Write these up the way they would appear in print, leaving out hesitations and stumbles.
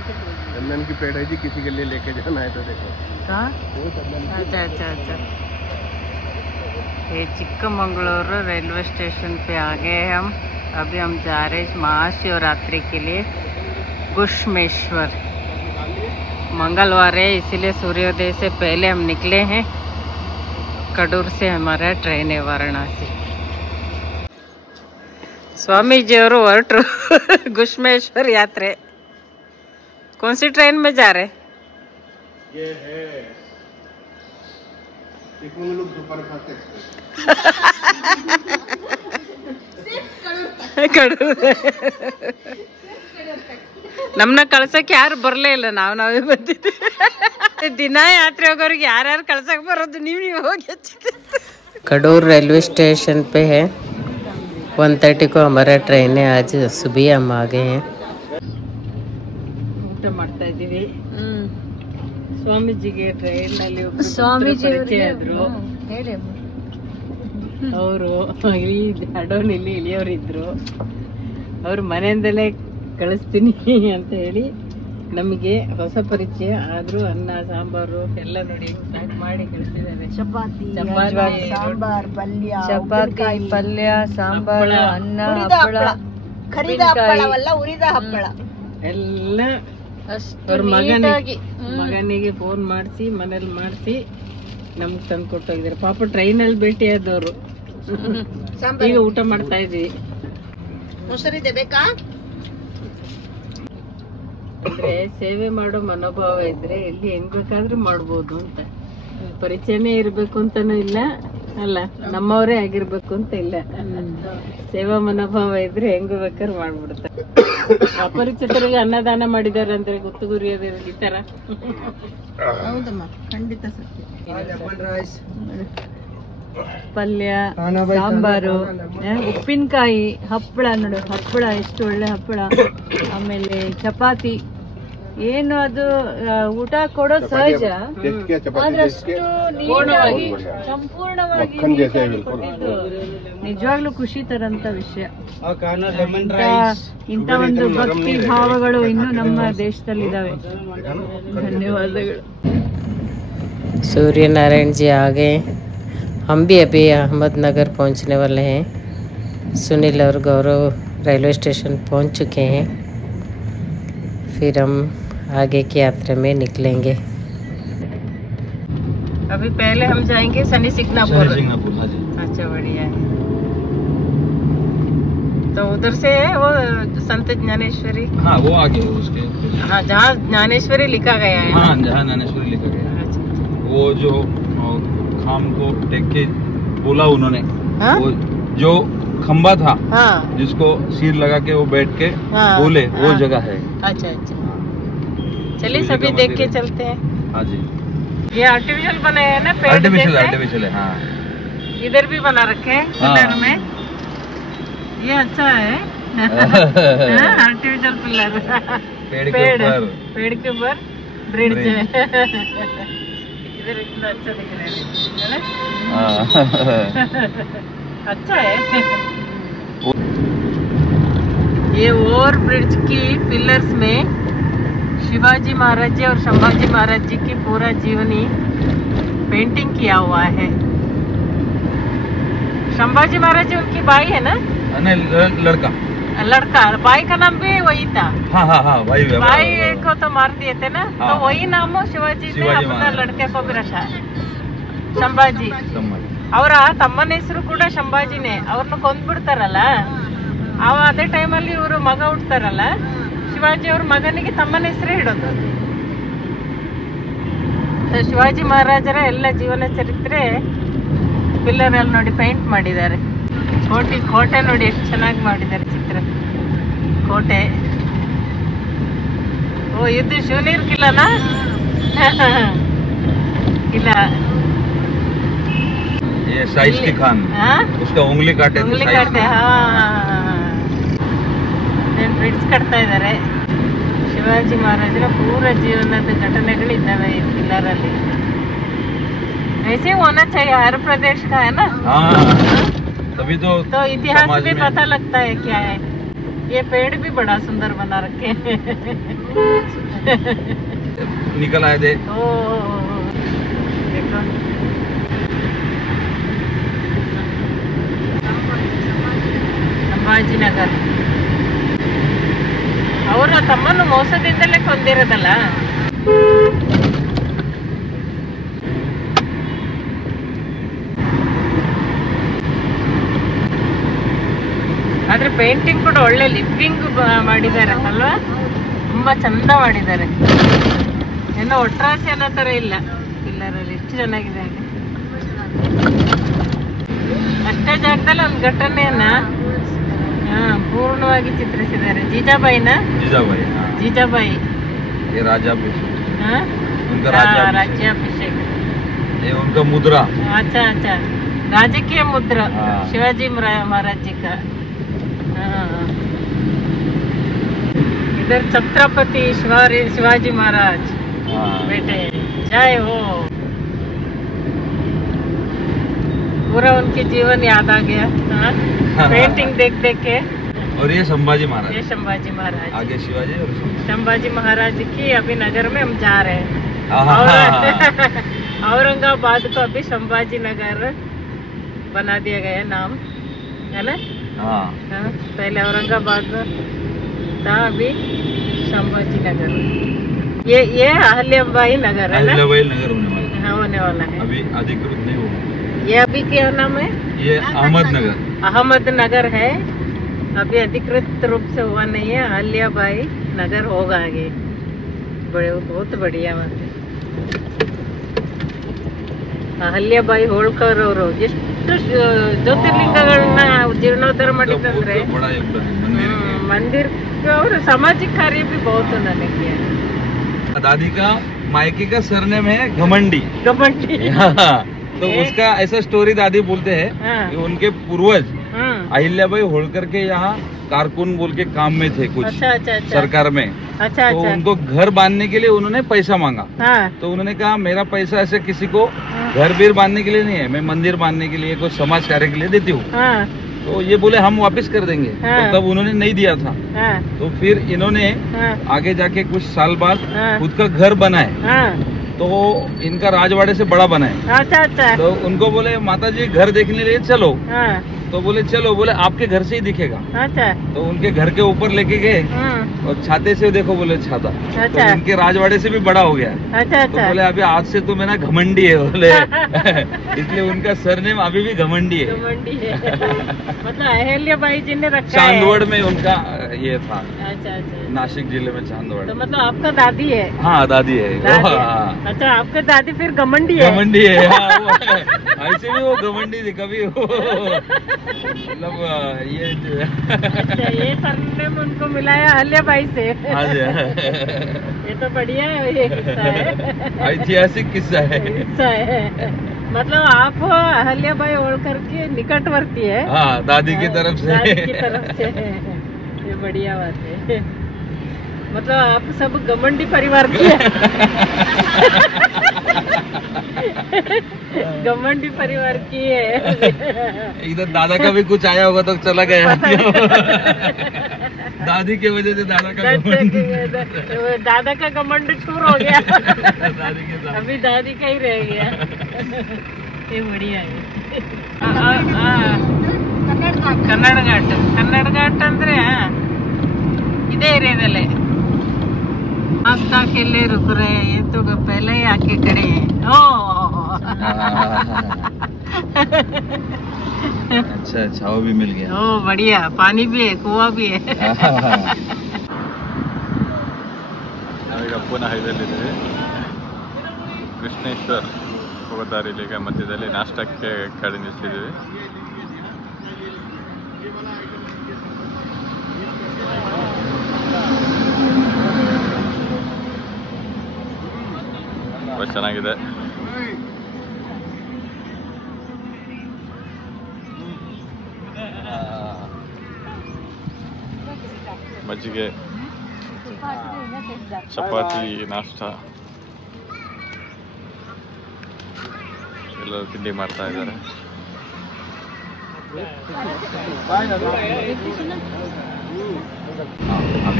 चंदन की पेड़ है जी, किसी के लिए लेके जाना है तो देखो। कहाँ? अच्छा अच्छा अच्छा। ये चिक्कमंगलुरु रेलवे स्टेशन पे आ गए हम। अभी हम जा रहे हैं महाशिवरात्रि के लिए घुश्मेश्वर। मंगलवार है इसीलिए सूर्योदय से पहले हम निकले हैं। कडूर से हमारा ट्रेन है वाराणसी। स्वामीजियವರು ಹೊರಟರು घुश्मेश्वर यात्रे। कौन सी ट्रेन में जा रहे? ये है चिकमंगलुरु सुपरफास्ट एक्सप्रेस। ನಮ್ಮನ್ನ ಕಳ್ಸಕ್ಕೆ ಯಾರು ಬರಲೇ ಇಲ್ಲ, ನಾವೇ ಬಂದಿದ್ದೀವಿ। ದಿನ ಯಾತ್ರೆ ಹೋಗೋರಿಗೆ ಯಾರ್ಯಾರು ಕಳ್ಸಕ್ಕೆ ಬರೋದು, ನೀವು ಹೋಗಿ। कडूर रेलवे स्टेशन पे है। 1:30 को हमारा ट्रेन है। आज सुबह हम आ गए हैं। ಊಟ ಮಾಡ್ತಾ ಇದ್ದೀವಿ। ಸ್ವಾಮೀಜಿಗೆ ಟ್ರೈನ್ ನಲ್ಲಿ ಸ್ವಾಮೀಜಿ ಆದ್ರು, ಅವರು ಅಡೋನಿಲ್ಲಿ ಇಳಿಯೋರಿದ್ರು। ಅವ್ರ ಮನೆಯಿಂದಲೇ ಕಳಿಸ್ತೀನಿ ಅಂತ ಹೇಳಿ ನಮಗೆ ಹೊಸ ಪರಿಚಯ ಆದ್ರೂ ಅನ್ನ ಸಾಂಬಾರು ಎಲ್ಲ ನೋಡಿ ಪ್ಯಾಕ್ ಮಾಡಿ ಕಳಿಸಿದ್ದಾರೆ। ಚಪಾತಿ, ಪಲ್ಯ, ಸಾಂಬಾರು, ಅನ್ನ, ಹಪ್ಪಳ, ಖರೀದ ಹಪ್ಪಳವಲ್ಲ, ಉರಿದ ಹಪ್ಪಳ ಎಲ್ಲ ಅವ್ರ ಮಗನಿಗೆ ಫೋನ್ ಮಾಡಿಸಿ ಮನೇಲಿ ಮಾಡಿಸಿ ನಮ್ಗೆ ತಂದು ಕೊಟ್ಟೋಗಿದ್ದಾರೆ। ಪಾಪ ಟ್ರೈನಲ್ಲಿ ಭೇಟಿ ಆದವರು ಈಗ ಊಟ ಮಾಡ್ತಾ ಇದೀವಿ। ಮೊಸರಿದೆ ಬೇಕಾ? ಅಂದ್ರೆ ಸೇವೆ ಮಾಡೋ ಮನೋಭಾವ ಇದ್ರೆ ಎಲ್ಲಿ ಹೆಂಗ್ ಬೇಕಾದ್ರೂ ಮಾಡ್ಬೋದು ಅಂತ, ಪರಿಚಯನೇ ಇರ್ಬೇಕು ಅಂತಾನು ಇಲ್ಲ, ಅಲ್ಲ ನಮ್ಮವರೇ ಆಗಿರ್ಬೇಕು ಅಂತ ಇಲ್ಲ, ಸೇವಾ ಮನೋಭಾವ ಇದ್ರೆ ಹೆಂಗ್ ಬೇಕಾದ್ರೂ ಮಾಡ್ಬಿಡ್ತಾರೆ। ಅಪರಿಚಿತರಿಗೆ ಅನ್ನದಾನ ಮಾಡಿದಾರೆ ಅಂದ್ರೆ ಗೊತ್ತು ಗುರಿಯೋದು ಈ ತರ। ಹೌದಮ್ಮ, ಖಂಡಿತ ಸತ್ಯ। ಪಲ್ಯ, ಸಾಂಬಾರು, ಉಪ್ಪಿನಕಾಯಿ, ಹಪ್ಪಳ ನೋಡು, ಹಪ್ಪಳ ಎಷ್ಟು ಒಳ್ಳೆ ಹಪ್ಪಳ, ಆಮೇಲೆ ಚಪಾತಿ। ಏನು ಅದು ಊಟ ಕೊಡೋದು ಸಹಜ, ಆದ್ರೆ ಅಷ್ಟು ನೀಟಾಗಿ ಸಂಪೂರ್ಣವಾಗಿ ಕೊಟ್ಟಿದ್ದು ನಿಜವಾಗ್ಲೂ ಖುಷಿ ತರಂತ ವಿಷಯ। ಇಂಥ ಒಂದು ಭಕ್ತಿ ಭಾವಗಳು ಇನ್ನು ನಮ್ಮ ದೇಶದಲ್ಲಿದ್ದಾವೆ। ಧನ್ಯವಾದಗಳು। सूर्य नारायण जी आ गए। हम भी अभी अहमदनगर पहुंचने वाले हैं। सुनील और गौरव रेलवे स्टेशन पहुंच चुके हैं। फिर हम आगे की यात्रा में निकलेंगे। अभी पहले हम जाएंगे शनि सिग्नापुर। हाँ जी। अच्छा, बढ़िया है। तो उधर से है वो संत ज्ञानेश्वरी। हाँ, वो आगे उसके। हाँ, जहाँ ज्ञानेश्वरी लिखा गया है। हाँ, जहाँ ज्ञानेश्वरी लिखा गया है। वो जो खाम को टेक के बोला उन्होंने, हाँ? वो जो खंबा था, हाँ, जिसको सिर लगा के वो बैठ के हाँ, बोले, वो हाँ, जगह है। अच्छा अच्छा, चलिए सभी देख के चलते हैं। हाँ जी। ये आर्टिफिशियल बनाए हैं ना, पेड़ आर्टिफिशियल जैसे? आर्टिफिशियल है। हाँ, इधर भी बना रखे हैं पिलर में। ये अच्छा है। Artificial pillar. पेड़ के ऊपर, पेड़ के ऊपर ब्रिज है। इधर इतना अच्छा दिख रहा है ना? अच्छा है। ये ओवर ब्रिज की पिलर्स में शिवाजी महाराज जी और संभाजी महाराज जी की पूरा जीवनी पेंटिंग किया हुआ है। संभाजी महाराज जी उनकी बाई है ना? नहीं, लड़का। लड़का, बाई का नाम भी वही था। हाँ हाँ हाँ, भाई को तो मार दिए थे ना, हाँ, तो वही नाम शिवाजी ने अपना लड़के को भी रखा है, ಸಂಭಾಜಿ। ಅವರ ತಮ್ಮನ ಹೆಸರು ಕೂಡ ಸಂಭಾಜಿನೇ। ಅವ್ರನ್ನ ಕೊಂದ್ಬಿಡ್ತಾರಲ್ಲ, ಅದೇ ಟೈಮಲ್ಲಿ ಇವರು ಮಗ ಹುಡ್ತಾರಲ್ಲ, ಶಿವಾಜಿ ಅವ್ರ ಮಗನಿಗೆ ತಮ್ಮನ ಹೆಸರೇ ಇಡೋದು। ಶಿವಾಜಿ ಮಹಾರಾಜರ ಎಲ್ಲ ಜೀವನ ಚರಿತ್ರೆ ಪಿಲ್ಲರ್ ಅಲ್ಲಿ ನೋಡಿ ಪೇಂಟ್ ಮಾಡಿದ್ದಾರೆ। ಕೋಟೆ ನೋಡಿ ಎಷ್ಟು ಚೆನ್ನಾಗಿ ಮಾಡಿದ್ದಾರೆ ಚಿತ್ರ, ಕೋಟೆ। ಓ, ಇದು ಶಿವನೀರ್ ಕಿಲ್ಲನಾ? किला। ये शाइस्ती खान, उसका उंगली काटे थे। ಬಿಡಿಸ್ಕೊಡ್ತಾ ಇದ್ದಾರೆ। ಶಿವಾಜಿ ಮಹಾರಾಜರ ಪೂರ ಜೀವನದ ಘಟನೆಗಳಿದ್ದಾವೆ ಈ ಪಿಲ್ಲರ್ ಅಲ್ಲಿ। ऐसे होना चाहिए, हर प्रदेश का है ना। तभी तो इतिहास भी पता लगता है क्या है। ये पेड़ भी बड़ा सुंदर बना रखे निकल आए थे। ओ देखो ಸಂಭಾಜಿನಗರ ಅವರ ತಮ್ಮನ್ನು ಮೋಸದಿಂದಲೇ ಕೊಂದಿರೋದಲ್ಲ. ಆದ್ರೆ ಪೇಂಟಿಂಗ್ ಕೂಡ ಒಳ್ಳೆ ಲಿಪ್ಪಿಂಗ್ ಮಾಡಿದ್ದಾರೆ ಅಲ್ವಾ, ತುಂಬಾ ಚಂದ ಮಾಡಿದ್ದಾರೆ. ಏನೋ ಒಟ್ರಾಸಿ ಅನ್ನೋ ತರ ಇಲ್ಲ ಪಿಲ್ಲರಲ್ಲಿ, ಎಷ್ಟು ಚೆನ್ನಾಗಿದೆ. ಅಷ್ಟೇ ಜಾಗದಲ್ಲಿ ಒಂದು ಘಟನೆಯನ್ನ ಪೂರ್ಣವಾಗಿ ಚಿತ್ರಿಸಿದ್ದಾರೆ. जीजाबाई जीजाबाई ये राज्याभिषेक, उनका राज्याभिषेक, ये उनका मुद्रा। अच्छा अच्छा, राजकीय मुद्रा शिवाजी महाराज जी का। इधर छत्रपति शिवाजी महाराज बेटे, जय हो। पूरा उनके जीवन याद आ गया पेंटिंग देख देख के। और ये संभाजी महाराज, ये संभाजी महाराज, आगे शिवाजी और संभाजी महाराज की अभी नगर में हम जा रहे हैं। औरंगाबाद को अभी संभाजी नगर बना दिया गया नाम, है ना? हाँ, पहले औरंगाबाद था, अभी संभाजी नगर। ये अहल्याबाई नगर है ना? अहल्याबाई नगर होने वाला है। अभी अधिकृत नहीं हुआ। ये अभी क्या नाम है? ये अहमदनगर, अहमदनगर है। अभी अधिकृत रूप से हुआ नहीं है, अहल्याबाई नगर होगा आगे। बड़े बहुत बढ़िया बात है। ಅಹಲ್ಯಾಬಾಯಿ ಹೋಳ್ಕರ್ ಅವರು ಎಷ್ಟು ಜ್ಯೋತಿರ್ಲಿಂಗಗಳನ್ನ ಜೀರ್ಣೋದ್ಧಾರ ಮಾಡಿದಂದ್ರೆ, मंदिर और सामाजिक कार्य भी बहुत उन्होंने किया। दादी का मायके का सरनेम है घमंडी। तो उसका ऐसा स्टोरी दादी बोलते हैं कि उनके पूर्वज अहिल्याबाई होळकर के यहाँ कारकुन बोल के काम में थे कुछ। अच्छा, अच्छा, अच्छा। सरकार में। अच्छा, तो अच्छा। उनको घर बांधने के लिए उन्होंने पैसा मांगा। तो उन्होंने कहा मेरा पैसा ऐसे किसी को घर बीर बांधने के लिए नहीं है, मैं मंदिर बांधने के लिए, कुछ समाज कार्य के लिए देती हूँ। तो ये बोले हम वापस कर देंगे। तो तब उन्होंने नहीं दिया था। तो फिर इन्होंने आगे जाके कुछ साल बाद खुद का घर बनाए। तो इनका राजवाड़े से बड़ा बनाए। अच्छा अच्छा। तो उनको बोले माता जी घर देखने लिए चलो। तो बोले चलो, बोले आपके घर से ही दिखेगा। अच्छा। तो उनके घर के ऊपर लेके गए और छाते से देखो, बोले छाता। अच्छा। तो इनके राजवाड़े से भी बड़ा हो गया। अच्छा अच्छा। तो बोले अभी आज से तो मेरा घमंडी है बोले। इसलिए उनका सरनेम अभी भी घमंडी है। घमंडी है। मतलब अहल्याबाई जी ने रखा है। चांदवड़ में उनका ये था। अच्छा अच्छा। नासिक जिले में चांदवड़। तो मतलब आपका दादी है? हाँ दादी है। अच्छा, आपके दादी फिर घमंडी है? घमंडी है। ऐसे भी वो घमंडी थी कभी वो, मतलब ये अच्छा, ये सरनेम उनको मिला है अहल्याबाई से। हाँ जी। ये तो बढ़िया है, ये किस्सा है, ऐतिहासिक किस्सा है। मतलब आप अहल्याबाई होळकर के निकटवर्ती है? हाँ, दादी की तरफ से। दादी की तरफ से। ये बढ़िया बात है। मतलब आप सब घमंडी परिवार की है। घमंडी परिवार की है। इधर दादा का भी कुछ आया होगा तो चला गया। दादी की वजह से दादा का घमंड चूर हो गया। दादी के साथ अभी दादी का ही रह गया। ये बढ़िया है। ಕನ್ನಡ ಘಾಟ್ ಅಂದ್ರೆ ಇದೇ ಏರಿಯಾದಲ್ಲೇ नाश्ता के लिए रुक रहे हैं, ये तो पहले ही आके खड़े हैं। अच्छा छाव भी मिल गया। ओ बढ़िया, पानी भी है, कुआं भी है। ನಾವೀಗ ಪೂನಾ ಹೈದಲ್ಲಿದ್ದೀವಿ. ಕೃಷ್ಣೇಶ್ವರ್ ಹೋಗೋ ದಾರಿಲಿ ಮಧ್ಯದಲ್ಲಿ ನಾಷ್ಟಕ್ಕೆ ಗಾಡಿ ನಿಲ್ಸಿದ್ದೀವಿ. ತುಂಬ ಚೆನ್ನಾಗಿದೆ. ಮಜ್ಜಿಗೆ, ಚಪಾತಿ, ನಾಷ್ಟ ಎಲ್ಲರೂ ತಿಂಡಿ ಮಾಡ್ತಾ ಇದ್ದಾರೆ.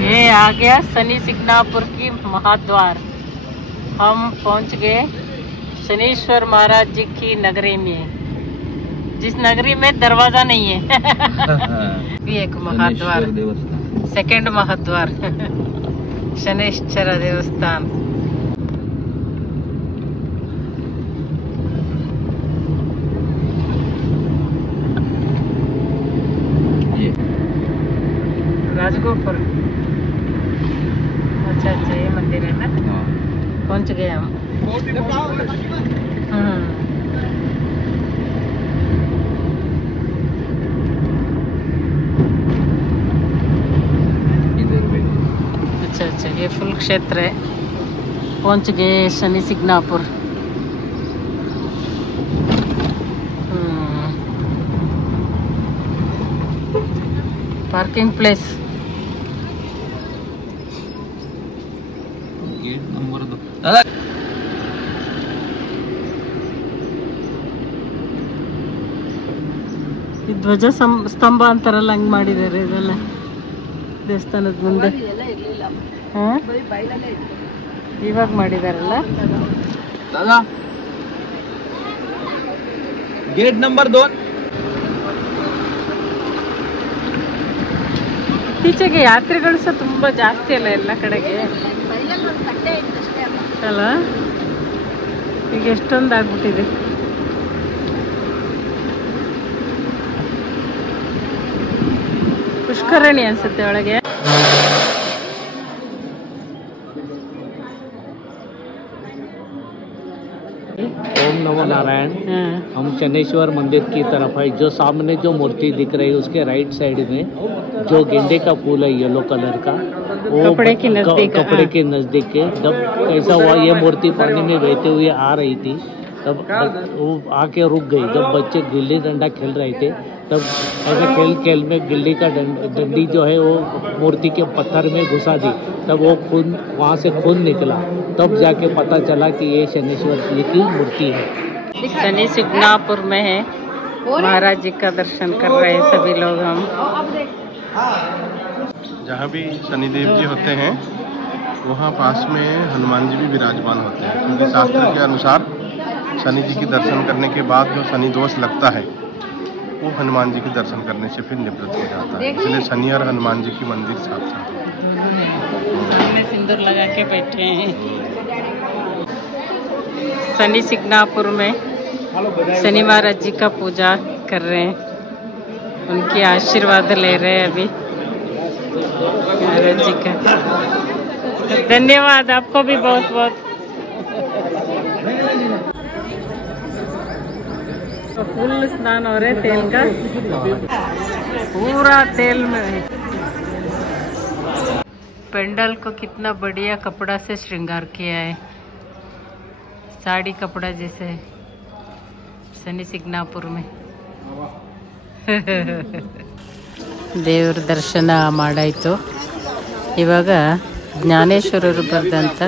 ये आ गया शनि सिग्नापुर की महाद्वार। हम पहुंच गए शनीश्वर महाराज जी की नगरी में, जिस नगरी में दरवाजा नहीं है। भी एक महाद्वार, सेकंड महाद्वार शनेश्वर देवस्थान। राजगोपुर, अच्छा अच्छा ये मंदिर है ना। पहुंच गए हम। अच्छा अच्छा ये फुल क्षेत्र है। पहुंच गए Shani Shingnapur. Parking place. Gate number 2 ಈ ಧ್ವಜ ಸ್ತಂಭ ಅಂತಾರಲ್ಲ ಹಂಗ್ ಮಾಡಿದ್ದಾರೆ ಇದೆಲ್ಲ ದೇವಸ್ಥಾನದ ಮುಂದೆ. ಇವಾಗ ಮಾಡಿದಾರಲ್ಲ. गेट नंबर 2 ಇತ್ತೀಚೆಗೆ ಯಾತ್ರೆಗಳು ಸಹ ತುಂಬಾ ಜಾಸ್ತಿ ಅಲ್ಲ ಎಲ್ಲ ಕಡೆಗೆ ಅಲ್ಲ. ಈಗ ಎಷ್ಟೊಂದು ಆಗ್ಬಿಟ್ಟಿದೆ. ಪುಷ್ಕರಣಿ ಅನ್ಸುತ್ತೆ ಒಳಗೆ. ओम नमो नारायण। हम शनेश्वर मंदिर की तरफ है। जो सामने जो मूर्ति दिख रही है उसके राइट साइड में जो गेंदे का फूल है येलो कलर का, वो कपड़े के नजदीक है। जब ऐसा हुआ ये मूर्ति पानी में बहते हुए आ रही थी तब वो आके रुक गई। जब बच्चे गिल्ली डंडा खेल रहे थे तब ऐसे खेल में गिल्ली का डंडी जो है वो मूर्ति के पत्थर में घुसा दी। तब वो खून, वहाँ से खून निकला। तब जाके पता चला कि ये शनेश्वर जी की मूर्ति है। शनि सिग्नापुर में है। महाराज जी का दर्शन कर रहे हैं सभी लोग हम। जहाँ भी शनिदेव जी होते हैं वहाँ पास में हनुमान जी भी विराजमान होते हैं, क्योंकि शास्त्र के अनुसार शनि जी के दर्शन करने के बाद जो शनि दोष लगता है वो हनुमान जी के दर्शन करने से फिर निवृत्त हो जाता है। इसलिए शनि और हनुमान जी की मंदिर साथ साथ सामने सिंदूर लगा के बैठे हैं। शनि सिग्नापुर में शनि महाराज जी का पूजा कर रहे हैं, उनके आशीर्वाद ले रहे हैं अभी महाराज जी का। धन्यवाद आपको भी बहुत बहुत। फुल स्नान हो रहे तेल का, पूरा तेल में। पंडाल को कितना बढ़िया कपड़ा से श्रृंगार किया है, साड़ी कपड़ा जैसे शनि सिग्नापुर में। ದೇವ್ರ ದರ್ಶನ ಮಾಡಾಯಿತು. ಇವಾಗ ಜ್ಞಾನೇಶ್ವರರು ಬರೆದಂಥ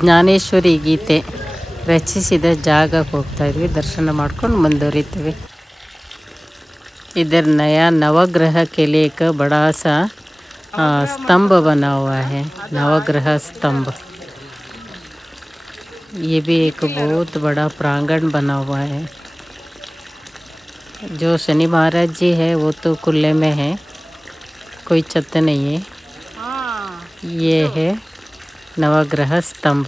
ಜ್ಞಾನೇಶ್ವರಿ ಗೀತೆ ರಚಿಸಿದ ಜಾಗಕ್ಕೆ ಹೋಗ್ತಾ ಇದ್ವಿ. ದರ್ಶನ ಮಾಡ್ಕೊಂಡು ಮುಂದುವರಿತೀವಿ. इधर नया नवग्रह के लिए एक बड़ा सा स्तंभ बना हुआ है, नवग्रह स्तंभ। ये भी एक बहुत बड़ा प्रांगण बना हुआ है। जो शनि महाराज जी है वो तो खुले में है, कोई छत नहीं है। ये है नवग्रह स्तंभ।